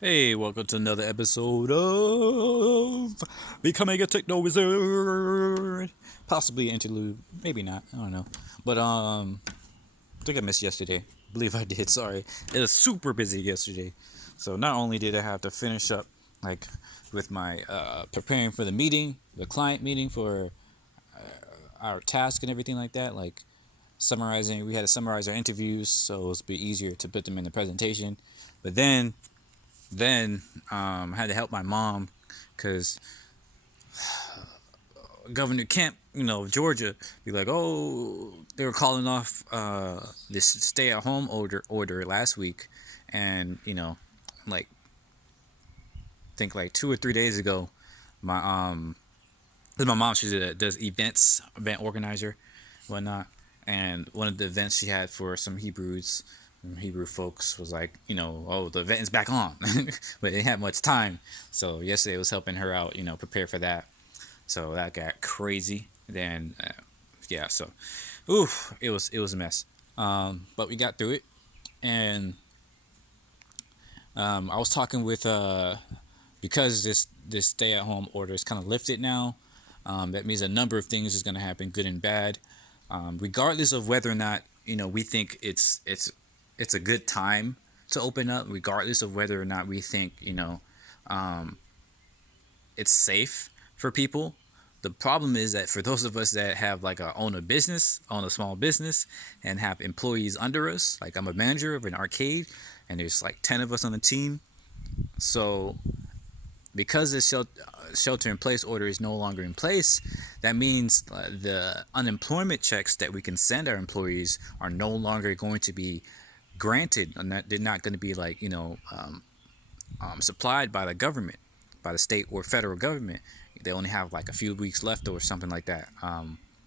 Hey, welcome to another episode of Becoming a TechnoWizard. Possibly an interlude, maybe not. I don't know. But I think I missed yesterday. I believe I did. Sorry, it was super busy yesterday. So not only did I have to finish up like with my preparing for the meeting, the client meeting for our task and everything like that, like summarizing. We had to summarize our interviews, so it was a bit easier to put them in the presentation. But then I had to help my mom because Governor Kemp, of Georgia, be like, oh, they were calling off this stay-at-home order last week, and like think like 2 or 3 days ago, my cause my mom does event organizer, whatnot, and one of the events she had for some Hebrew folks was like, oh, the event is back on, but they didn't have much time, so yesterday was helping her out, prepare for that. So that got crazy. Then, yeah. So, oof, it was a mess. But we got through it, and I was talking with because this stay at home order is kind of lifted now. That means a number of things is going to happen, good and bad, regardless of whether or not we think it's a good time to open up, regardless of whether or not we think it's safe for people. The problem is that for those of us that have like own a small business, and have employees under us, like I'm a manager of an arcade, and there's like 10 of us on the team. So because the shelter in place order is no longer in place, that means the unemployment checks that we can send our employees are no longer going to be granted, and that they're not going to be like supplied by the government, by the state or federal government. They only have like a few weeks left or something like that,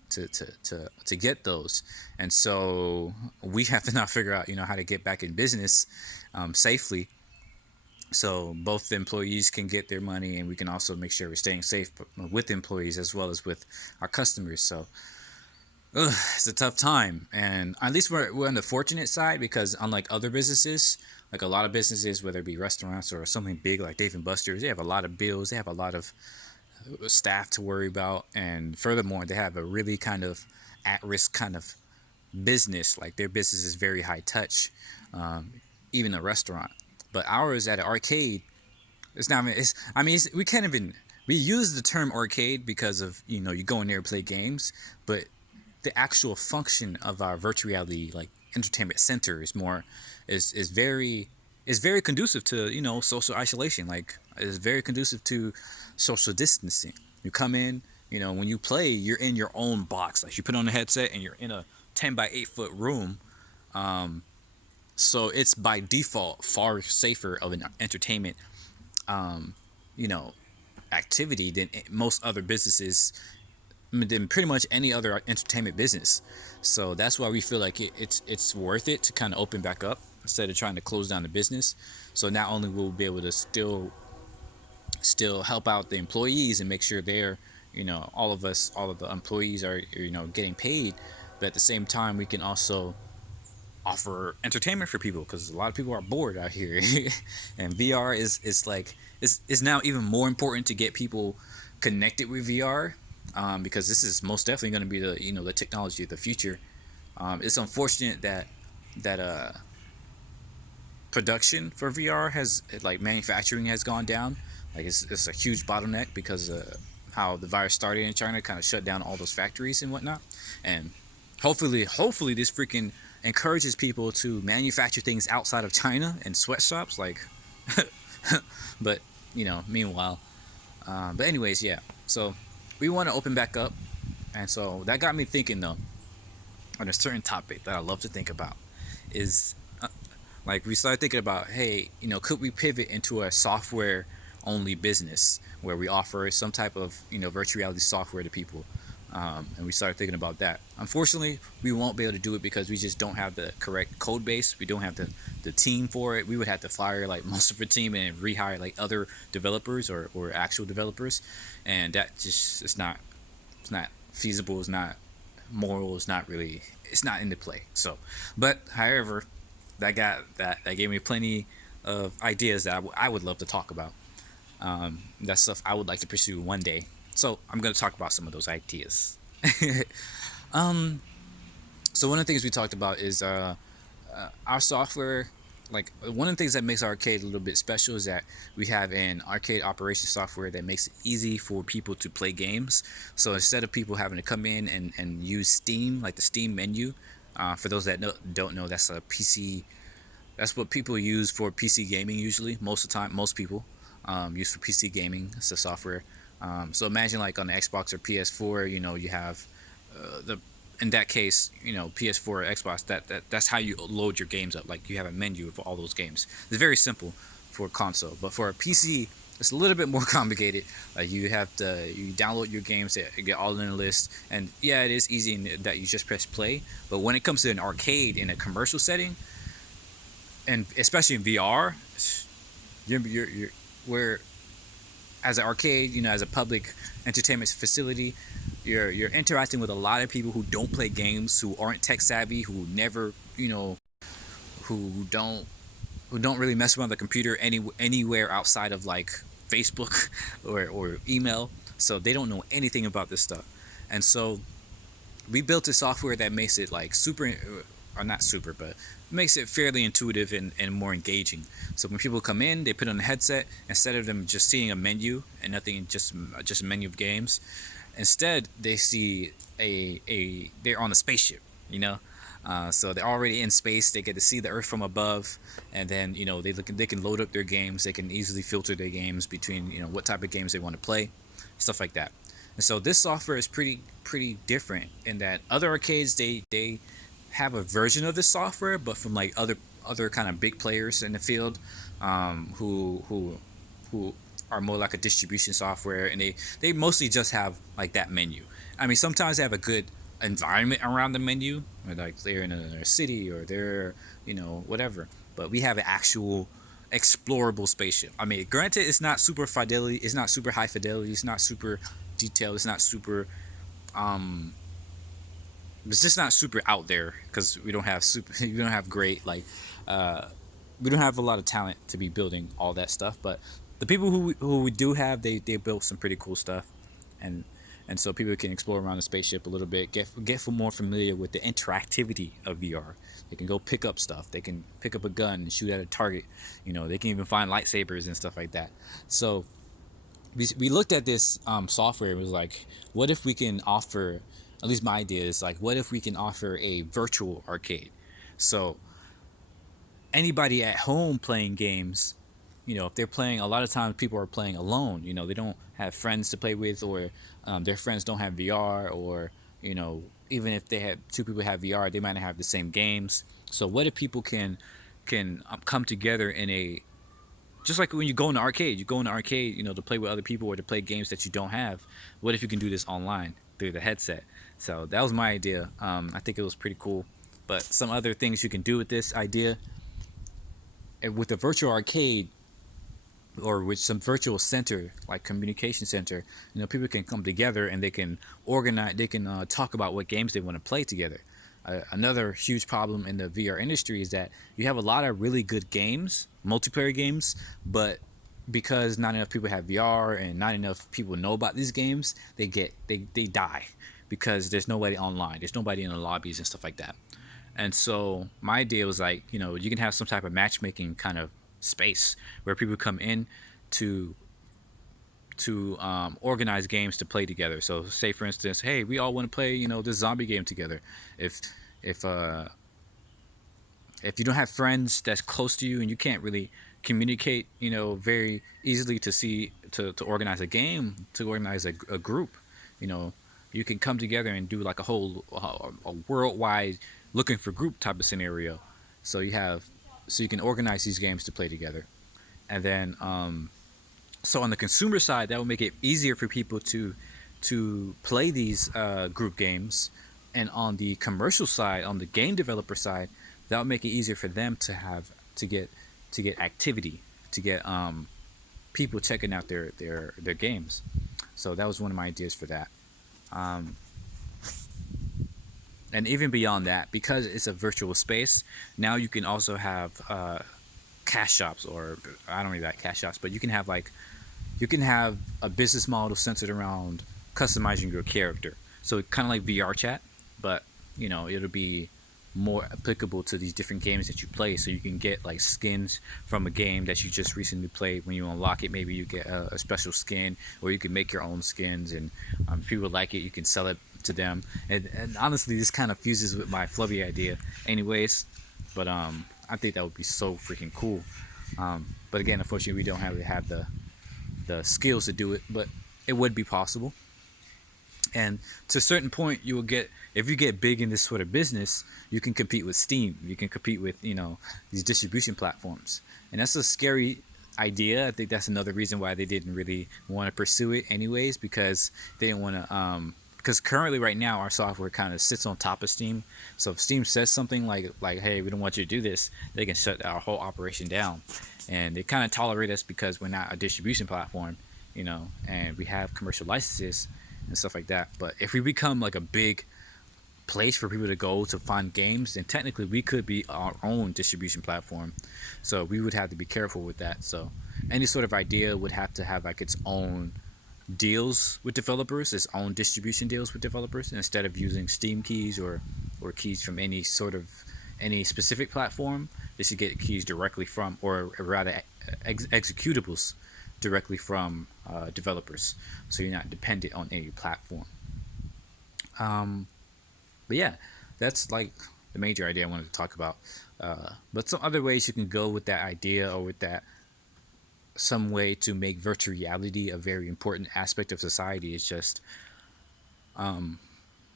to get those. And so we have to now figure out how to get back in business safely, so both the employees can get their money, and we can also make sure we're staying safe with the employees as well as with our customers. So it's a tough time, and at least we're on the fortunate side, because unlike other businesses, like a lot of businesses, whether it be restaurants or something big like Dave and Buster's, they have a lot of bills, they have a lot of staff to worry about, and furthermore, they have a really kind of at-risk kind of business. Like their business is very high touch, even a restaurant. But ours at an arcade, it's not. It's. I mean, we can't even. We use the term arcade because of you go in there and play games, but the actual function of our virtual reality like entertainment center is very conducive to social isolation. Like is very conducive to social distancing. You come in, when you play, you're in your own box. Like you put on a headset and you're in a 10 by 8 foot room. So it's by default far safer of an entertainment, um, you know, activity than most other businesses, than pretty much any other entertainment business. So that's why we feel like it's worth it to kind of open back up instead of trying to close down the business. So not only will we be able to still help out the employees and make sure they're all of the employees are getting paid, but at the same time we can also offer entertainment for people, because a lot of people are bored out here. And VR is like is now even more important to get people connected with VR, because this is most definitely going to be the technology of the future. It's unfortunate that production for VR has, like, manufacturing has gone down. Like it's a huge bottleneck because how the virus started in China kind of shut down all those factories and whatnot. And hopefully this freaking encourages people to manufacture things outside of China and sweatshops. Like, but meanwhile, but anyways, yeah. So we want to open back up, and so that got me thinking though on a certain topic that I love to think about is like we started thinking about, hey, could we pivot into a software only business where we offer some type of virtual reality software to people, and we started thinking about that. Unfortunately, we won't be able to do it because we just don't have the correct code base. We don't have the team for it. We would have to fire like most of our team and rehire like other developers or actual developers, and that just it's not feasible. It's not moral. It's not into play. So, but however, that gave me plenty of ideas that I would love to talk about. That's stuff I would like to pursue one day. So I'm going to talk about some of those ideas. So one of the things we talked about is our software. Like one of the things that makes arcade a little bit special is that we have an arcade operation software that makes it easy for people to play games. So instead of people having to come in and use Steam, like the Steam menu, for those that don't know, that's a PC. That's what people use for PC gaming usually. Most of the time, most people use for PC gaming. It's a software. So imagine like on the Xbox or PS4, you have the in that case, PS4 or Xbox. That's how you load your games up. Like you have a menu for all those games. It's very simple for a console, but for a PC, it's a little bit more complicated. You download your games, that get all in a list, and yeah, it is easy in that you just press play. But when it comes to an arcade in a commercial setting, and especially in VR, you're where as an arcade, as a public entertainment facility, you're interacting with a lot of people who don't play games, who aren't tech savvy, who never, who don't really mess around the computer anywhere outside of like Facebook or email. So they don't know anything about this stuff, and so we built a software that makes it like super, or not super, but makes it fairly intuitive and more engaging. So when people come in, they put on a headset, instead of them just seeing a menu and nothing, just a menu of games. Instead, they see they're on a spaceship, you know. So they're already in space. They get to see the Earth from above, and then they can load up their games. They can easily filter their games between what type of games they want to play, stuff like that. And so this software is pretty different in that other arcades they have a version of this software, but from like other kind of big players in the field, who are more like a distribution software, and they mostly just have like that menu. I mean, sometimes they have a good environment around the menu, or like they're in a city or they're whatever. But we have an actual explorable spaceship. I mean, granted, it's not super fidelity, it's not super high fidelity, it's not super detailed, it's not super it's just not super out there because we don't have super we don't have great like we don't have a lot of talent to be building all that stuff. But the people who we do have, they built some pretty cool stuff, and so people can explore around the spaceship a little bit, get more familiar with the interactivity of VR. They can go pick up stuff, they can pick up a gun and shoot at a target, they can even find lightsabers and stuff like that. So we looked at this software and was like, what if we can offer, at least my idea is like, what if we can offer a virtual arcade? So anybody at home playing games, if they're playing, a lot of times people are playing alone, they don't have friends to play with, or their friends don't have VR, or even if they have two people have VR, they might not have the same games. So what if people can come together in a, just like when you go in the arcade, to play with other people or to play games that you don't have. What if you can do this online through the headset? So that was my idea. I think it was pretty cool. But some other things you can do with this idea, with the virtual arcade or with some virtual center, like communication center, people can come together and they can organize, they can talk about what games they want to play together. Another huge problem in the VR industry is that you have a lot of really good games, multiplayer games, but because not enough people have VR and not enough people know about these games, they die because there's nobody online, there's nobody in the lobbies and stuff like that. And so my idea was like, you can have some type of matchmaking kind of space where people come in to organize games to play together. So say for instance, hey, we all want to play this zombie game together. If if uh if you don't have friends that's close to you and you can't really communicate very easily to organize a game, to organize a group, you know you can come together and do like a whole a worldwide looking for group type of scenario. So you can organize these games to play together, and then so on the consumer side, that will make it easier for people to play these group games, and on the commercial side, on the game developer side, that will make it easier for them to get activity, to get people checking out their games. So that was one of my ideas for that. Um, and even beyond that, because it's a virtual space, now you can also have cash shops, or I don't really like cash shops, but you can have a business model centered around customizing your character. So kind of like VR chat, but it'll be more applicable to these different games that you play. So you can get like skins from a game that you just recently played. When you unlock it, maybe you get a special skin, or you can make your own skins. And if people like it, you can sell it to them. And honestly, this kind of fuses with my Flubby idea, anyways. But I think that would be so freaking cool. But again, unfortunately, we don't have the skills to do it, but it would be possible. And to a certain point, you will get, if you get big in this sort of business, you can compete with Steam, you can compete with these distribution platforms. And that's a scary idea. I think that's another reason why they didn't really want to pursue it anyways, because they didn't want to because currently right now our software kind of sits on top of Steam. So if Steam says something like hey, we don't want you to do this, they can shut our whole operation down. And they kind of tolerate us because we're not a distribution platform, and we have commercial licenses and stuff like that. But if we become like a big place for people to go to find games, then technically we could be our own distribution platform. So we would have to be careful with that. So any sort of idea would have to have like its own deals with developers, its own distribution deals with developers, instead of using Steam keys or keys from any specific platform. They should get keys directly from, or rather executables directly from developers, so you're not dependent on any platform. But yeah, that's like the major idea I wanted to talk about. But some other ways you can go with that idea, or with that, some way to make virtual reality a very important aspect of society, is just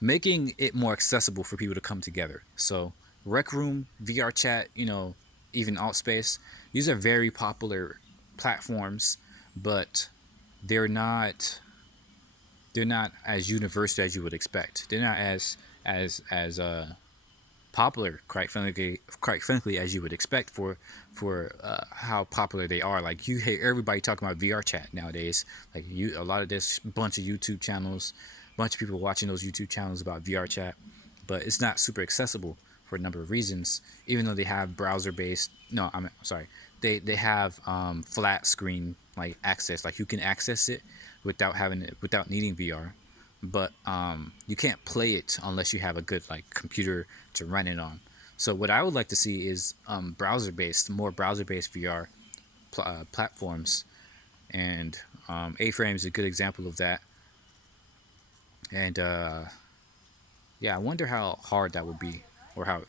making it more accessible for people to come together. So Rec Room, VR Chat, even Altspace, these are very popular platforms, but they're not they're not as universal as you would expect. They're not as popular, quite frankly, as you would expect for how popular they are. Like, you hear everybody talking about VR chat nowadays. Like, a lot of this bunch of YouTube channels, bunch of people watching those YouTube channels about VR chat, but it's not super accessible for a number of reasons. Even though they have browser based, no, I'm sorry, they have flat screen like access. Like, you can access it without needing VR, but you can't play it unless you have a good like computer to run it on. So what I would like to see is more browser-based VR platforms, and A-Frame is a good example of that. And yeah, I wonder how hard that would be, or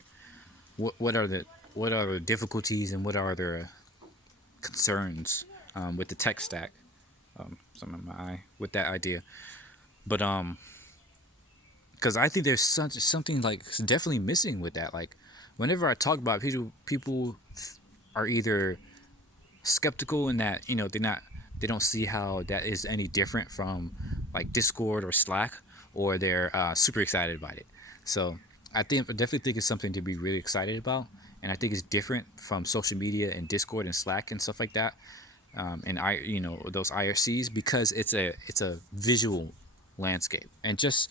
what are the difficulties, and what are the concerns with the tech stack. Some of my eye with that idea, but because I think there's something like definitely missing with that. Like, whenever I talk about it, people are either skeptical in that they don't see how that is any different from like Discord or Slack, or they're super excited about it. So I definitely think it's something to be really excited about, and I think it's different from social media and Discord and Slack and stuff like that. And those IRCs, because it's a visual landscape, and just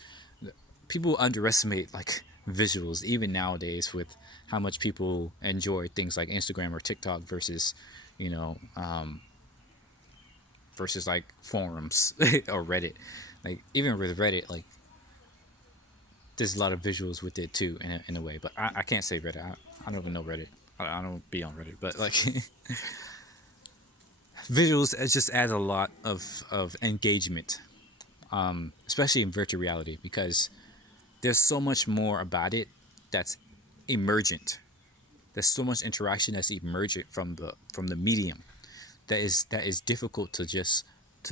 people underestimate like visuals even nowadays, with how much people enjoy things like Instagram or TikTok versus you know versus like forums or Reddit. Like, even with Reddit, like, there's a lot of visuals with it too, in a way. But I can't say Reddit. I don't even know Reddit. I don't be on Reddit, but like visuals, it just adds a lot of engagement, especially in virtual reality, because there's so much more about it that's emergent. There's so much interaction that's emergent from the medium that is difficult to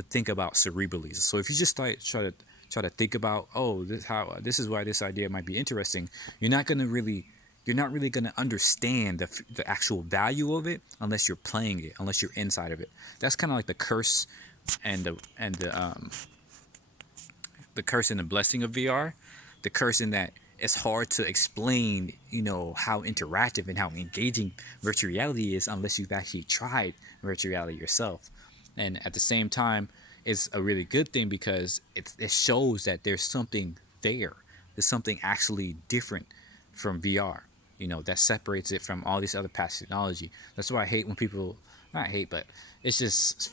think about cerebrally. So if you just try to think about, oh, this is why this idea might be interesting, you're not really gonna understand the actual value of it unless you're playing it, unless you're inside of it. That's kind of like the curse and the curse and the blessing of VR. The curse in that it's hard to explain, how interactive and how engaging virtual reality is unless you've actually tried virtual reality yourself. And at the same time, it's a really good thing because it shows that there's something there. There's something actually different from VR. that separates it from all these other past technology. That's why I hate when people, not hate, but it's just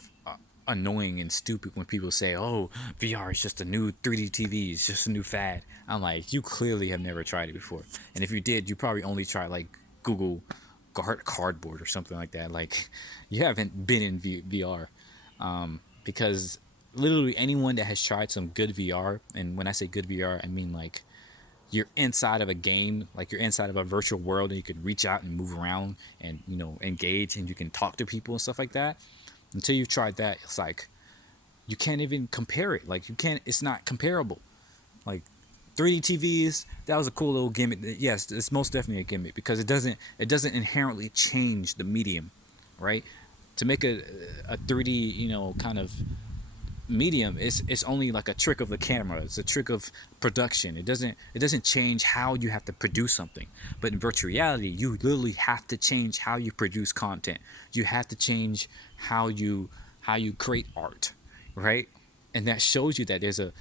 annoying and stupid when people say, "Oh, VR is just a new 3D TV, it's just a new fad." I'm like, you clearly have never tried it before, and if you did, you probably only tried like Google cardboard or something like that. Like, you haven't been in VR, because literally anyone that has tried some good VR, and when I say good VR, I mean like you're inside of a game, like you're inside of a virtual world, and you can reach out and move around and engage, and you can talk to people and stuff like that. Until you've tried that, it's like you can't even compare it. Like, you can't. It's not comparable. Like 3D TVs, that was a cool little gimmick. Yes, it's most definitely a gimmick because it doesn't inherently change the medium, right? To make a 3D, kind of medium, it's only like a trick of the camera. It's a trick of production. It doesn't change how you have to produce something. But in virtual reality, you literally have to change how you produce content. You have to change how you create art, right? And that shows you that there's a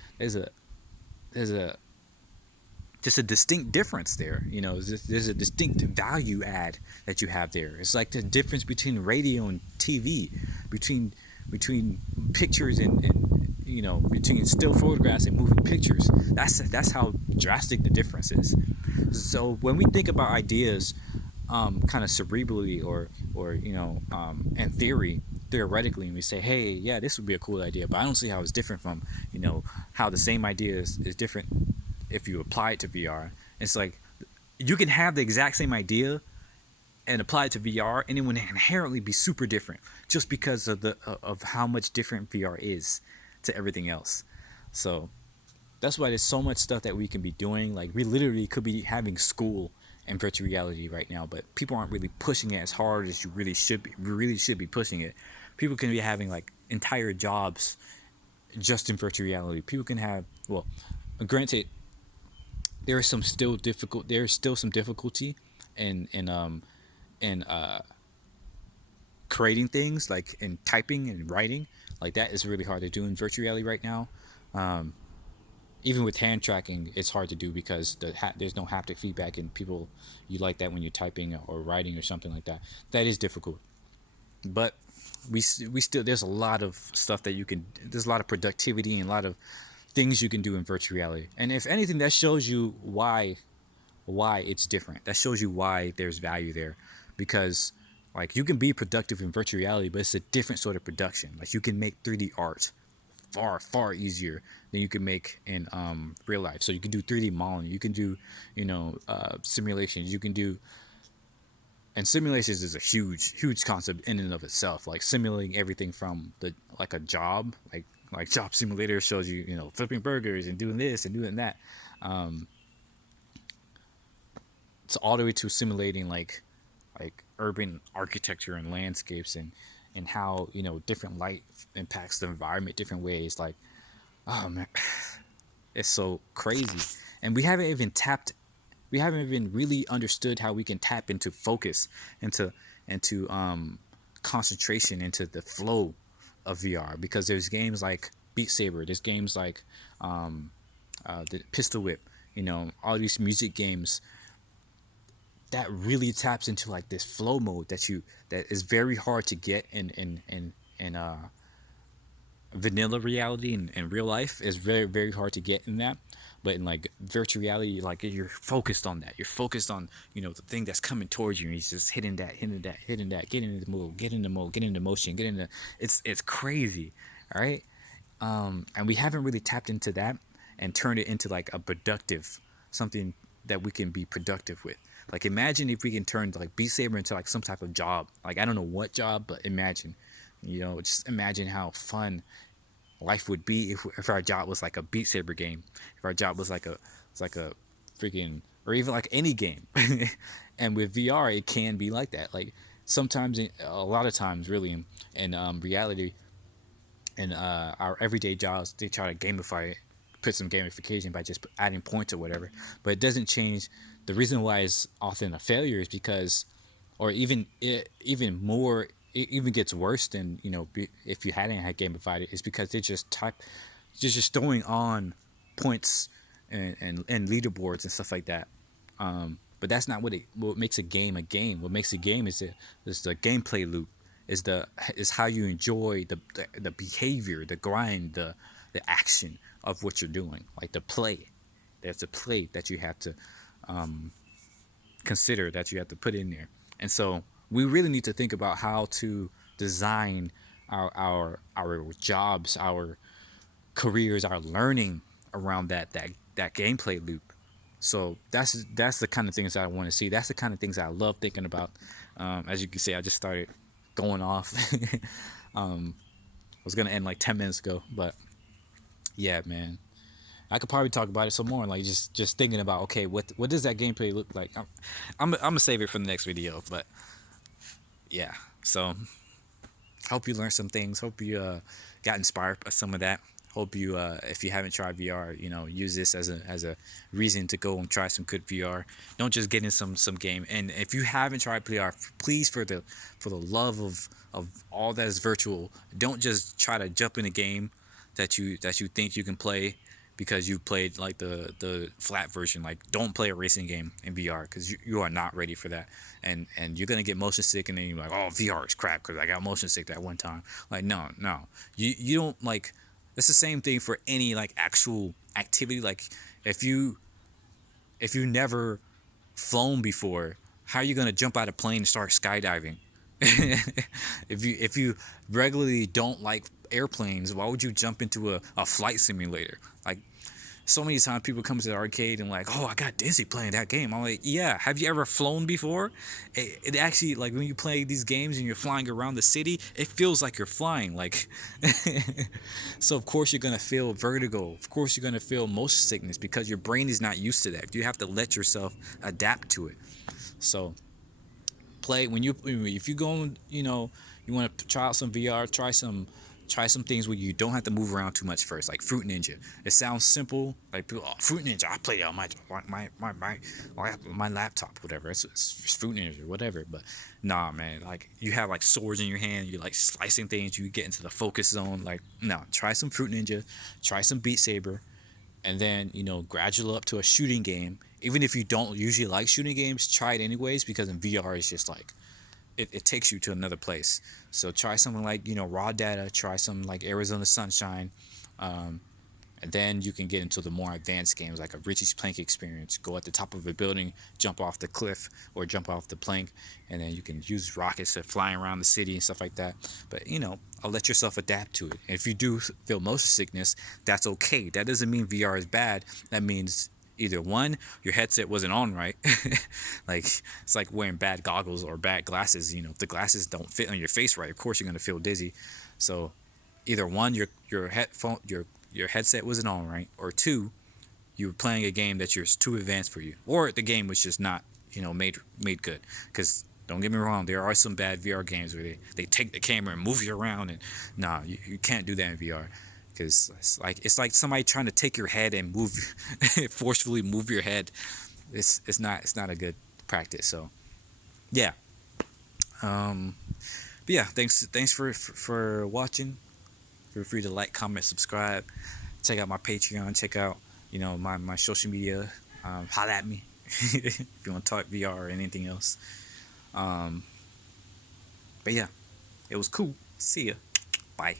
just a distinct difference there. There's a distinct value add that you have there. It's like the difference between radio and TV, between pictures and between still photographs and moving pictures. That's how drastic the difference is. So when we think about ideas, kind of cerebrally or in theoretically, and we say, hey, yeah, this would be a cool idea, but I don't see how it's different from how the same idea is different if you apply it to VR. It's like you can have the exact same idea and apply it to VR, and it would inherently be super different just because of how much different VR is to everything else. So that's why there's so much stuff that we can be doing. Like, we literally could be having school in virtual reality right now, but people aren't really pushing it as hard as you really should be. We really should be pushing it. People can be having like entire jobs just in virtual reality. People can have, well, granted, there is still some difficulty in creating things, like in typing and writing. Like, that is really hard to do in virtual reality right now. Even with hand tracking, it's hard to do because there's no haptic feedback, and people, you like that when you're typing or writing or something like that. That is difficult, but we still, there's a lot of stuff that you can. There's a lot of productivity and a lot of things you can do in virtual reality. And if anything, that shows you why it's different. That shows you why there's value there, because like, you can be productive in virtual reality, but it's a different sort of production. Like, you can make 3D art far easier than you can make in real life. So you can do 3D modeling, you can do simulations, you can do, and simulations is a huge concept in and of itself. Like, simulating everything from like a job, like Job Simulator shows you, flipping burgers and doing this and doing that. It's all the way to simulating like urban architecture and landscapes, and how different light impacts the environment different ways. Like, oh man, it's so crazy. And we haven't even really understood how we can tap into focus, into concentration, into the flow of VR, because there's games like Beat Saber, there's games like the Pistol Whip, all these music games that really taps into like this flow mode that is very hard to get in vanilla reality and real life. Is very hard to get in that. But in like virtual reality, like, you're focused on that. You're focused on the thing that's coming towards you, and he's just hitting that, get into the move, get into mode, get into motion, get into. It's crazy, all right. And we haven't really tapped into that and turned it into like a productive something that we can be productive with. Like, imagine if we can turn like Beat Saber into like some type of job. Like, I don't know what job, but imagine, just imagine how fun life would be if our job was like a Beat Saber game. If our job was like a freaking, or even like any game. And with VR, it can be like that. Like, sometimes, a lot of times, really, in reality, in our everyday jobs, they try to gamify it, put some gamification by just adding points or whatever. But it doesn't change. The reason why it's often a failure is because, or even more, it even gets worse than if you hadn't had gamified it, is because just throwing on points and leaderboards and stuff like that. But that's not what makes a game a game. What makes a game is the gameplay loop, is the is how you enjoy the behavior, the grind, the action of what you're doing, like the play. There's the play that you have to consider, that you have to put in there. And so we really need to think about how to design our jobs, our careers, our learning around that gameplay loop. So that's the kind of things that I want to see. That's the kind of things I love thinking about. As you can see, I just started going off. I was gonna end like 10 minutes ago, but yeah, man, I could probably talk about it some more. Like just thinking about, okay, what does that gameplay look like? I'm gonna save it for the next video, but yeah. So hope you learned some things. Hope you got inspired by some of that. Hope you, if you haven't tried VR, use this as a reason to go and try some good VR. Don't just get in some game. And if you haven't tried VR, please, for the love of all that is virtual, don't just try to jump in a game that you think you can play because you played like the flat version. Like, don't play a racing game in VR because you are not ready for that, and you're gonna get motion sick, and then you're like, oh, VR is crap because I got motion sick that one time. Like, no, you don't like. It's the same thing for any like actual activity. Like, if you never flown before, how are you gonna jump out of a plane and start skydiving? If you regularly don't like airplanes, why would you jump into a flight simulator? Like, so many times people come to the arcade and like, oh, I got dizzy playing that game. I'm like, yeah, have you ever flown before? It actually, like, when you play these games and you're flying around the city, it feels like you're flying. Like, so of course you're gonna feel vertigo. Of course you're gonna feel motion sickness because your brain is not used to that. You have to let yourself adapt to it. So play when you if you go, you want to try out some VR, try some things where you don't have to move around too much first, like Fruit Ninja. It sounds simple, like people, oh, Fruit Ninja, I play it on my laptop, whatever. It's Fruit Ninja, whatever. But nah, man, like, you have like swords in your hand, you like slicing things, you get into the focus zone. Like, no, try some Fruit Ninja, try some Beat Saber, and then gradual up to a shooting game. Even if you don't usually like shooting games, try it anyways, because in VR it's just like it takes you to another place. So try something like Raw Data, try something like Arizona Sunshine, and then you can get into the more advanced games like a Richie's Plank experience. Go at the top of a building, jump off the cliff or jump off the plank, and then you can use rockets to fly around the city and stuff like that. But I'll let yourself adapt to it. And if you do feel motion sickness, that's okay. That doesn't mean VR is bad. That means either one, your headset wasn't on right. Like, it's like wearing bad goggles or bad glasses. If the glasses don't fit on your face right, of course you're gonna feel dizzy. So either one, your headset wasn't on right, or two, you were playing a game that you're too advanced for you, or the game was just not made good. Because don't get me wrong, there are some bad VR games where they take the camera and move you around, and nah, you can't do that in VR. Because it's like somebody trying to take your head and move forcefully move your head. It's not a good practice. So yeah. But yeah, thanks for watching. Feel free to like, comment, subscribe. Check out my Patreon. Check out my social media. Holla at me if you want to talk VR or anything else. But yeah, it was cool. See ya. Bye.